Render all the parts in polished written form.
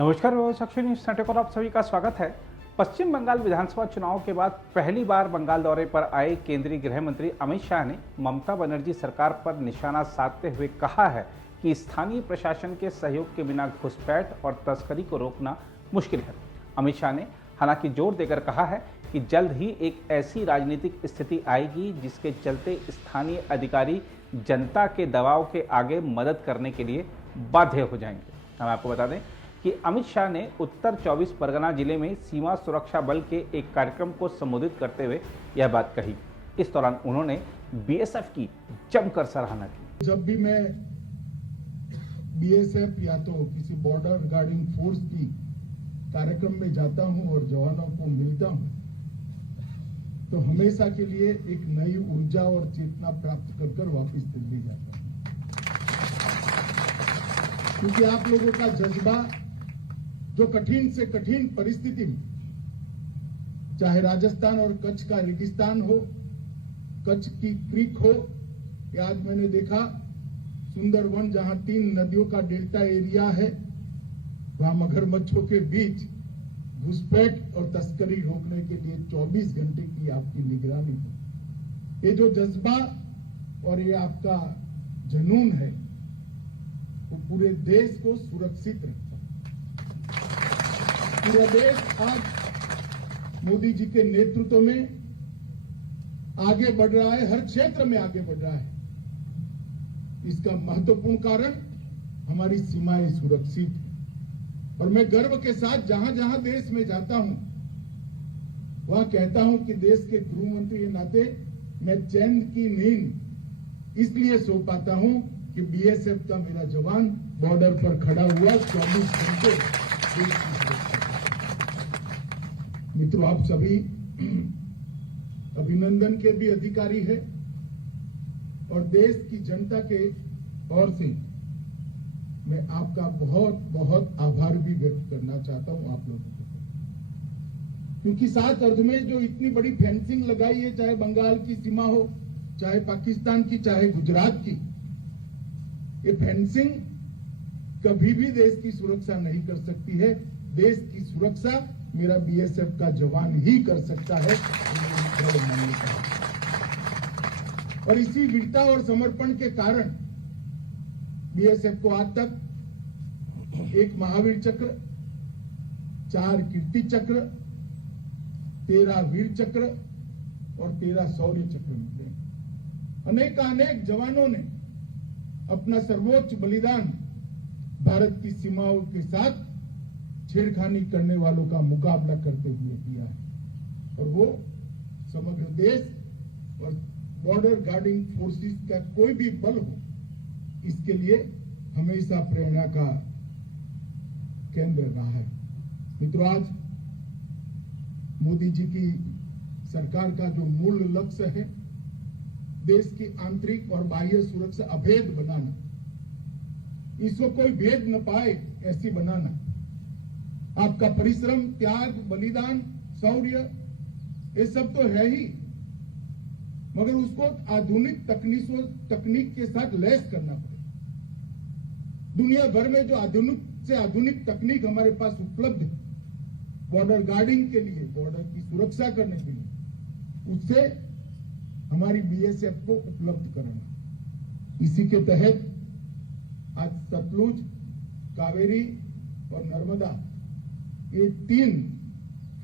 नमस्कार, साक्षी news network पर आप सभी का स्वागत है। पश्चिम बंगाल विधानसभा चुनाव के बाद पहली बार बंगाल दौरे पर आए केंद्रीय गृह मंत्री अमित शाह ने ममता बनर्जी सरकार पर निशाना साधते हुए कहा है कि स्थानीय प्रशासन के सहयोग के बिना घुसपैठ और तस्करी को रोकना मुश्किल है। अमित शाह ने हालांकि जोर देकर कहा है कि जल्द ही एक ऐसी राजनीतिक स्थिति आएगी जिसके चलते स्थानीय अधिकारी जनता के दबाव के आगे मदद करने के लिए बाध्य हो जाएंगे। हम आपको बता दें कि अमित शाह ने उत्तर 24 परगना जिले में सीमा सुरक्षा बल के एक कार्यक्रम को संबोधित करते हुए यह बात कही। इस दौरान उन्होंने बीएसएफ की जमकर सराहना की। जब भी मैं बीएसएफ या तो किसी बॉर्डर गार्डिंग फोर्स की कार्यक्रम में जाता हूं और जवानों को मिलता हूं, तो हमेशा के लिए एक नई ऊर्जा और चेतना प्राप्त कर वापस दिल्ली जाता हूं, क्योंकि आप लोगों का जज्बा जो कठिन से कठिन परिस्थिति में, चाहे राजस्थान और कच्छ का रेगिस्तान हो, कच्छ की क्रीक हो, या आज मैंने देखा सुंदरवन जहां 3 नदियों का डेल्टा एरिया है, वहां मगरमच्छों के बीच घुसपैठ और तस्करी रोकने के लिए 24 घंटे की आपकी निगरानी हो। ये जो जज्बा और ये आपका जुनून है वो पूरे देश को सुरक्षित रखता है। पूरा देश आज मोदी जी के नेतृत्व में आगे बढ़ रहा है, हर क्षेत्र में आगे बढ़ रहा है। इसका महत्वपूर्ण कारण हमारी सीमाएं सुरक्षित है। और मैं गर्व के साथ जहां जहां देश में जाता हूं वहां कहता हूं कि देश के गृह मंत्री के नाते मैं चैन की नींद इसलिए सो पाता हूं कि बीएसएफ का मेरा जवान बॉर्डर पर खड़ा हुआ 24 घंटे। मित्रों, आप सभी अभिनंदन के भी अधिकारी है और देश की जनता के ओर से मैं आपका बहुत बहुत आभार भी व्यक्त करना चाहता हूं आप लोगों को, क्योंकि 7 अर्ध में जो इतनी बड़ी फेंसिंग लगाई है, चाहे बंगाल की सीमा हो, चाहे पाकिस्तान की, चाहे गुजरात की, ये फेंसिंग कभी भी देश की सुरक्षा नहीं कर सकती है। देश की सुरक्षा मेरा बीएसएफ का जवान ही कर सकता है। और इसी वीरता और समर्पण के कारण बीएसएफ को आज तक 1 महावीर चक्र, 4 कीर्ति चक्र, 13 वीर चक्र और 13 शौर्य चक्र मिले। अनेक जवानों ने अपना सर्वोच्च बलिदान भारत की सीमाओं के साथ छेड़खानी करने वालों का मुकाबला करते हुए दिया है। और वो समग्र देश और बॉर्डर गार्डिंग फोर्सेस का कोई भी बल हो, इसके लिए हमेशा प्रेरणा का केंद्र रहा है। मित्रों, आज मोदी जी की सरकार का जो मूल लक्ष्य है, देश की आंतरिक और बाह्य सुरक्षा अभेद बनाना, इसको कोई भेद न पाए ऐसी बनाना। आपका परिश्रम, त्याग, बलिदान, शौर्य, ये सब तो है ही, मगर उसको आधुनिक तकनीक के साथ लैस करना पड़ेगा। दुनिया भर में जो आधुनिक से आधुनिक तकनीक हमारे पास उपलब्ध है बॉर्डर गार्डिंग के लिए, बॉर्डर की सुरक्षा करने के लिए, उससे हमारी बीएसएफ को उपलब्ध कराना। इसी के तहत आज सतलुज, कावेरी और नर्मदा, ये 3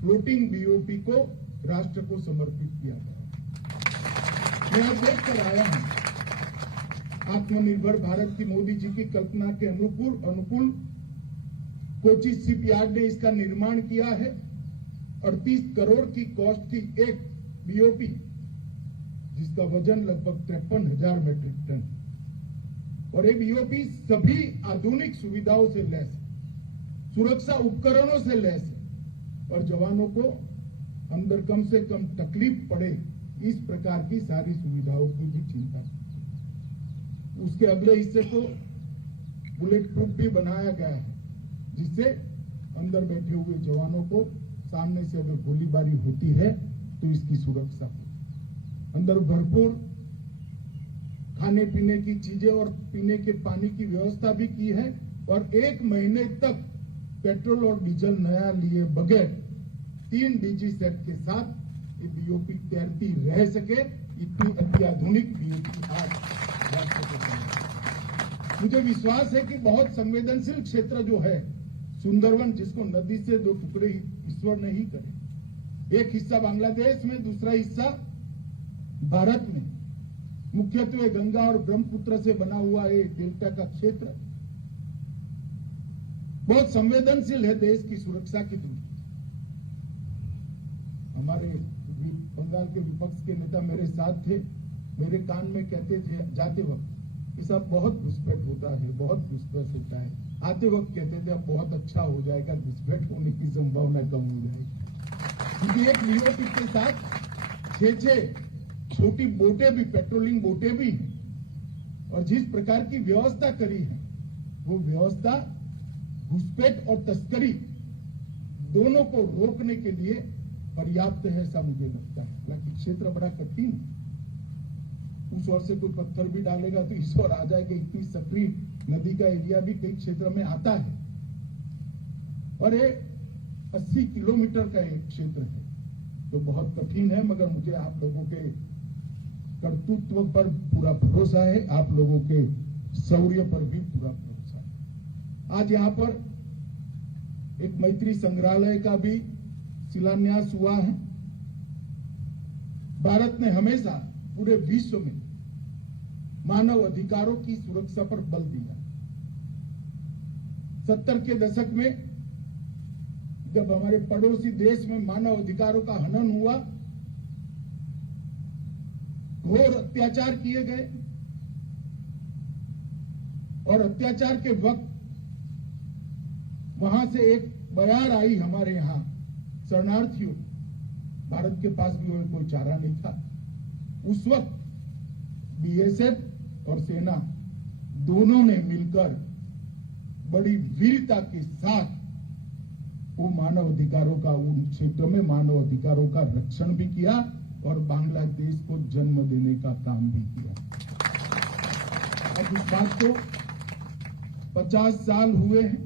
फ्लोटिंग बीओपी को राष्ट्र को समर्पित किया गया। मैं आज देख कर आया हूं, आत्मनिर्भर भारत की मोदी जी की कल्पना के अनुकूल कोची शिपयार्ड ने इसका निर्माण किया है। 38 करोड़ की कॉस्ट की एक बीओपी, जिसका वजन लगभग 53,000 मीट्रिक टन, और ये बीओपी सभी आधुनिक सुविधाओं से लैस है, सुरक्षा उपकरणों से लैस है, और जवानों को अंदर कम से कम तकलीफ पड़े इस प्रकार की सारी सुविधाओं की भी चिंता। उसके अगले हिस्से को बुलेट प्रूफ भी बनाया गया है, जिससे अंदर बैठे हुए जवानों को सामने से अगर गोलीबारी होती है तो इसकी सुरक्षा हो। अंदर भरपूर खाने पीने की चीजें और पीने के पानी की व्यवस्था भी की है, और 1 महीने तक पेट्रोल और डीजल नया लिए बगैर 3 डीजी सेट के साथ ये बीओपी तैरती रह सके, इतनी अत्याधुनिक बीओपी आज राष्ट्र को बने। मुझे विश्वास है कि बहुत संवेदनशील क्षेत्र जो है सुंदरवन, जिसको नदी से 2 टुकड़े ईश्वर ने ही करे, एक हिस्सा बांग्लादेश में, दूसरा हिस्सा भारत में, मुख्यत्वे गंगा और ब्रह्मपुत्र से बना हुआ ये डेल्टा का क्षेत्र बहुत संवेदनशील है देश की सुरक्षा की दृष्टि। हमारे बंगाल के विपक्ष के नेता मेरे साथ थे, मेरे कान में कहते थे जाते वक्त, ये सब बहुत घुसपैठ होता है, बहुत घुसपैठ होता है। आते वक्त कहते थे अब बहुत अच्छा हो जाएगा, घुसपैठ होने की संभावना कम हो जाएगी। क्योंकि एक बीओपी के साथ 6 छोटी बोटें भी, पेट्रोलिंग बोटें भी हैं, और जिस प्रकार की व्यवस्था करी है वो व्यवस्था घुसपैठ और तस्करी दोनों को रोकने के लिए पर्याप्त है, ऐसा मुझे लगता है। हालांकि क्षेत्र बड़ा कठिन है, उस ओर से कोई पत्थर भी डालेगा तो इस ओर आ जाएगा। इतनी सक्रिय नदी का एरिया भी कई क्षेत्र में आता है, और ये 80 किलोमीटर का एक क्षेत्र है, तो बहुत कठिन है। मगर मुझे आप लोगों के कर्तृत्व पर पूरा भरोसा है, आप लोगों के शौर्य पर भी पूरा भरोसा है। आज यहाँ पर एक मैत्री संग्रहालय का भी शिलान्यास हुआ है। भारत ने हमेशा पूरे विश्व में मानव अधिकारों की सुरक्षा पर बल दिया। 70 के दशक में जब हमारे पड़ोसी देश में मानव अधिकारों का हनन हुआ, घोर अत्याचार किए गए, और अत्याचार के वक्त वहां से एक बयार आई हमारे यहां शरणार्थियों, भारत के पास भी कोई चारा नहीं था। उस वक्त बीएसएफ और सेना दोनों ने मिलकर बड़ी वीरता के साथ वो मानव अधिकारों का, उन क्षेत्रों में मानव अधिकारों का रक्षण भी किया और बांग्लादेश को जन्म देने का काम भी किया। अब इस बात को 50 साल हुए हैं,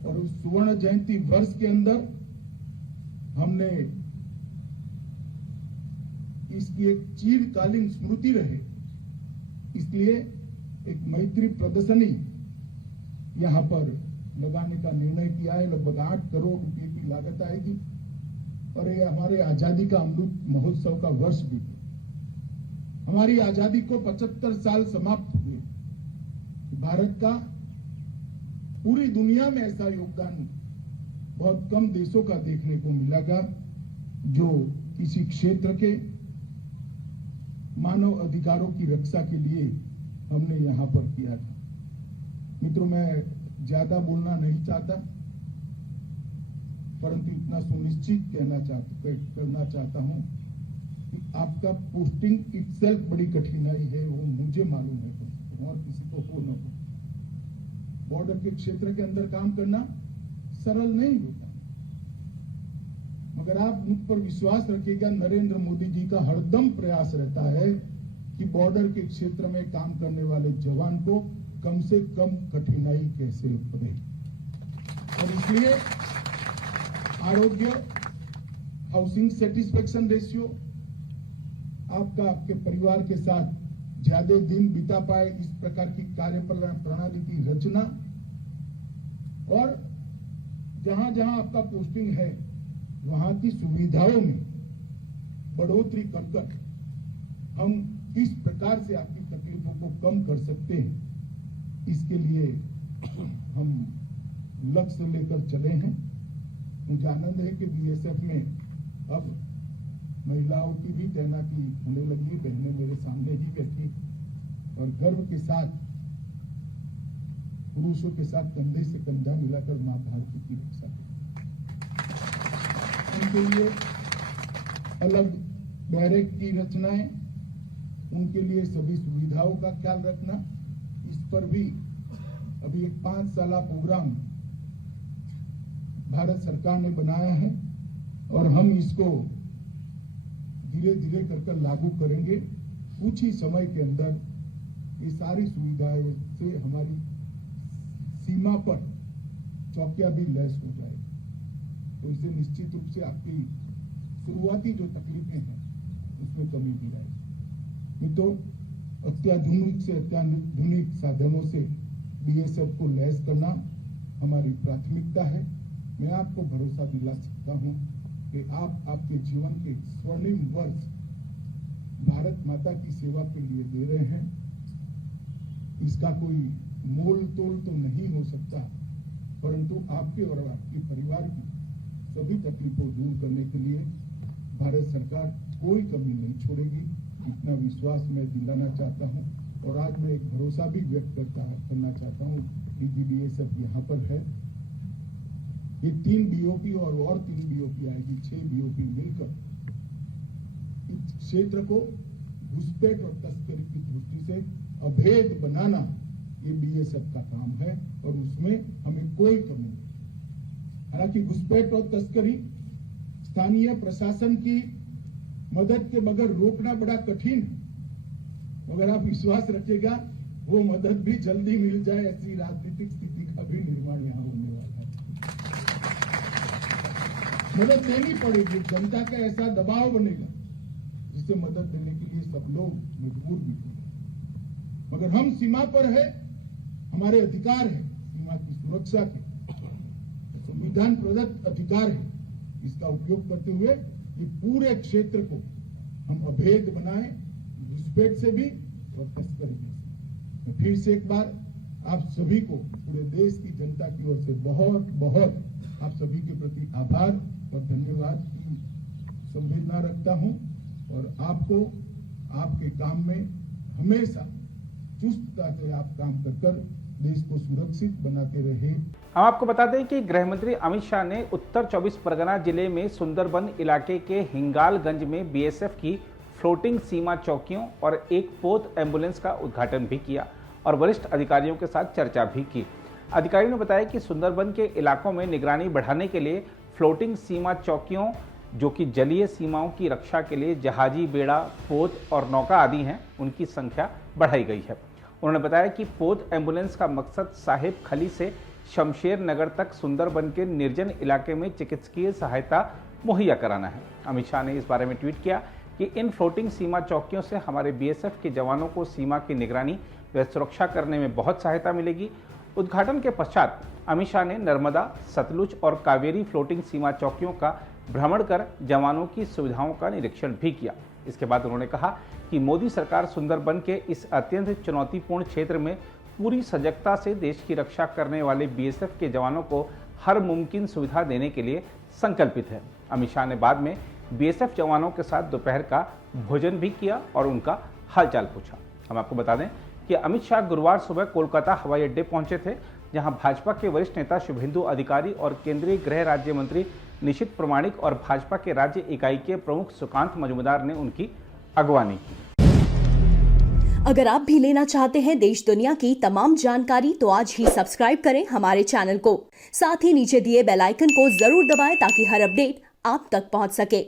और उस स्वर्ण जयंती वर्ष के अंदर हमने इसकी एक चिरकालीन स्मृति रहे, इसलिए एक मैत्री प्रदर्शनी यहां पर लगाने का निर्णय किया है। लगभग 8 करोड़ रुपए की लागत आएगी, और ये हमारे आजादी का अमृत महोत्सव का वर्ष भी है। हमारी आजादी को 75 साल समाप्त हुए। भारत का पूरी दुनिया में ऐसा योगदान बहुत कम देशों का देखने को मिलेगा जो किसी क्षेत्र के मानव अधिकारों की रक्षा के लिए हमने यहां पर किया था। मित्रों, मैं ज्यादा बोलना नहीं चाहता, परंतु इतना सुनिश्चित करना चाहता हूं कि आपका पोस्टिंग इटसेल्फ बड़ी कठिनाई है, वो मुझे मालूम है, और किसी को हो न हो। बॉर्डर के क्षेत्र के अंदर काम करना सरल नहीं होता, मगर आप मुझ पर विश्वास रखिएगा, नरेंद्र मोदी जी का हरदम प्रयास रहता है कि बॉर्डर के क्षेत्र में काम करने वाले जवान को कम से कम कठिनाई कैसे पड़े। और इसलिए आरोग्य, हाउसिंग सेटिस्फेक्शन रेशियो, आपका आपके परिवार के साथ ज्यादा दिन बिता पाए इस प्रकार की कार्य प्रणाली की रचना, और जहां जहां आपका पोस्टिंग है वहां की सुविधाओं में बढ़ोतरी कर हम किस प्रकार से आपकी तकलीफों को कम कर सकते हैं, इसके लिए हम लक्ष्य लेकर चले हैं। मुझे आनंद है कि बीएसएफ में अब महिलाओं की भी तैनाती होने लगी। बहनें मेरे सामने ही बैठी और गर्व के साथ पुरुषों के साथ कंधे से कंधा मिलाकर मां भारती की रक्षा करती। उनके लिए अलग बैरक की रचनाएं, उनके लिए सभी सुविधाओं का ख्याल रखना, इस पर भी अभी एक 5 साला प्रोग्राम भारत सरकार ने बनाया है, और हम इसको धीरे धीरे कर लागू करेंगे। कुछ ही समय के अंदर ये सारी सुविधाएं से हमारी सीमा पर चौकियां भी लैस हो जाएगी, तो इससे निश्चित रूप से आपकी शुरुआती जो तकलीफें हैं उसमें कमी भी आएगी। मित्रों, अत्याधुनिक से अत्याधुनिक साधनों से बीएसएफ को लैस करना हमारी प्राथमिकता है। मैं आपको भरोसा दिला सकता हूं कि आप आपके जीवन के स्वर्णिम वर्ष भारत माता की सेवा के लिए दे रहे हैं। इसका कोई मोल तोल तो नहीं हो सकता, परंतु आपके और आपके परिवार की सभी तकलीफों दूर करने के लिए भारत सरकार कोई कमी नहीं छोड़ेगी, इतना विश्वास मैं दिलाना चाहता हूं। और आज मैं एक भरोसा भी व्यक्त करना चाहता हूं कि बीएसएफ यहाँ पर है। ये 3 बीओपी और 3 बीओपी आएगी, 6 बीओपी मिलकर इस क्षेत्र को घुसपैठ और तस्करी की दृष्टि से अभेद बनाना ये बीएसएफ का काम है और उसमें हमें कोई कमी नहीं। हालांकि घुसपैठ और तस्करी स्थानीय प्रशासन की मदद के बगैर रोकना बड़ा कठिन है, मगर आप विश्वास रखिएगा वो मदद भी जल्दी मिल जाए, ऐसी राजनीतिक स्थिति का भी निर्माण यहाँ होने वाला है। मदद देनी पड़ेगी, जनता का ऐसा दबाव बनेगा जिससे मदद देने के लिए सब लोग मजबूर भी होंगे। मगर हम सीमा पर है, हमारे अधिकार है सीमा की सुरक्षा के, संविधान प्रदत्त अधिकार है, इसका उपयोग करते हुए ये पूरे क्षेत्र को हम अभेद बनाएं, घुसपैठ से भी और तस्करी से। मैं फिर से एक बार आप सभी को, पूरे देश की जनता की ओर से बहुत बहुत आप सभी के प्रति आभार और धन्यवाद की संवेदना रखता हूं और आपको आपके काम में हमेशा चुस्तता से आप काम कर देश को सुरक्षित बनाते रहे। हम आपको बता दें कि गृह मंत्री अमित शाह ने उत्तर 24 परगना जिले में सुंदरबन इलाके के हिंगालगंज में बीएसएफ की फ्लोटिंग सीमा चौकियों और एक पोत एम्बुलेंस का उद्घाटन भी किया और वरिष्ठ अधिकारियों के साथ चर्चा भी की। अधिकारियों ने बताया कि सुंदरबन के इलाकों में निगरानी बढ़ाने के लिए फ्लोटिंग सीमा चौकियों, जो कि जलीय सीमाओं की रक्षा के लिए जहाजी बेड़ा, पोत और नौका आदि हैं, उनकी संख्या बढ़ाई गई है। उन्होंने बताया कि पोत एम्बुलेंस का मकसद साहिब खली से शमशेर नगर तक सुंदरबन के निर्जन इलाके में चिकित्सकीय सहायता मुहैया कराना है। अमित शाह ने इस बारे में ट्वीट किया कि इन फ्लोटिंग सीमा चौकियों से हमारे बीएसएफ के जवानों को सीमा की निगरानी व सुरक्षा करने में बहुत सहायता मिलेगी। उद्घाटन के पश्चात अमित शाह ने नर्मदा, सतलुज और कावेरी फ्लोटिंग सीमा चौकियों का भ्रमण कर जवानों की सुविधाओं का निरीक्षण भी किया। इसके बाद उन्होंने कहा कि मोदी सरकार सुंदरबन के इस अत्यंत चुनौतीपूर्ण क्षेत्र में पूरी सजगता से देश की रक्षा करने वाले बीएसएफ के जवानों को हर मुमकिन सुविधा देने के लिए संकल्पित है। अमित शाह ने बाद में बीएसएफ जवानों के साथ दोपहर का भोजन भी किया और उनका हालचाल पूछा। हम आपको बता दें कि अमित शाह गुरुवार सुबह कोलकाता हवाई अड्डे पहुंचे थे, जहां भाजपा के वरिष्ठ नेता शुभेंदु अधिकारी और केंद्रीय गृह राज्य मंत्री निशित प्रामाणिक और भाजपा के राज्य इकाई के प्रमुख सुकांत मजूमदार ने उनकी अगवानी की। अगर आप भी लेना चाहते हैं देश दुनिया की तमाम जानकारी तो आज ही सब्सक्राइब करें हमारे चैनल को। साथ ही नीचे दिए बेल आइकन को जरूर दबाएं ताकि हर अपडेट आप तक पहुंच सके।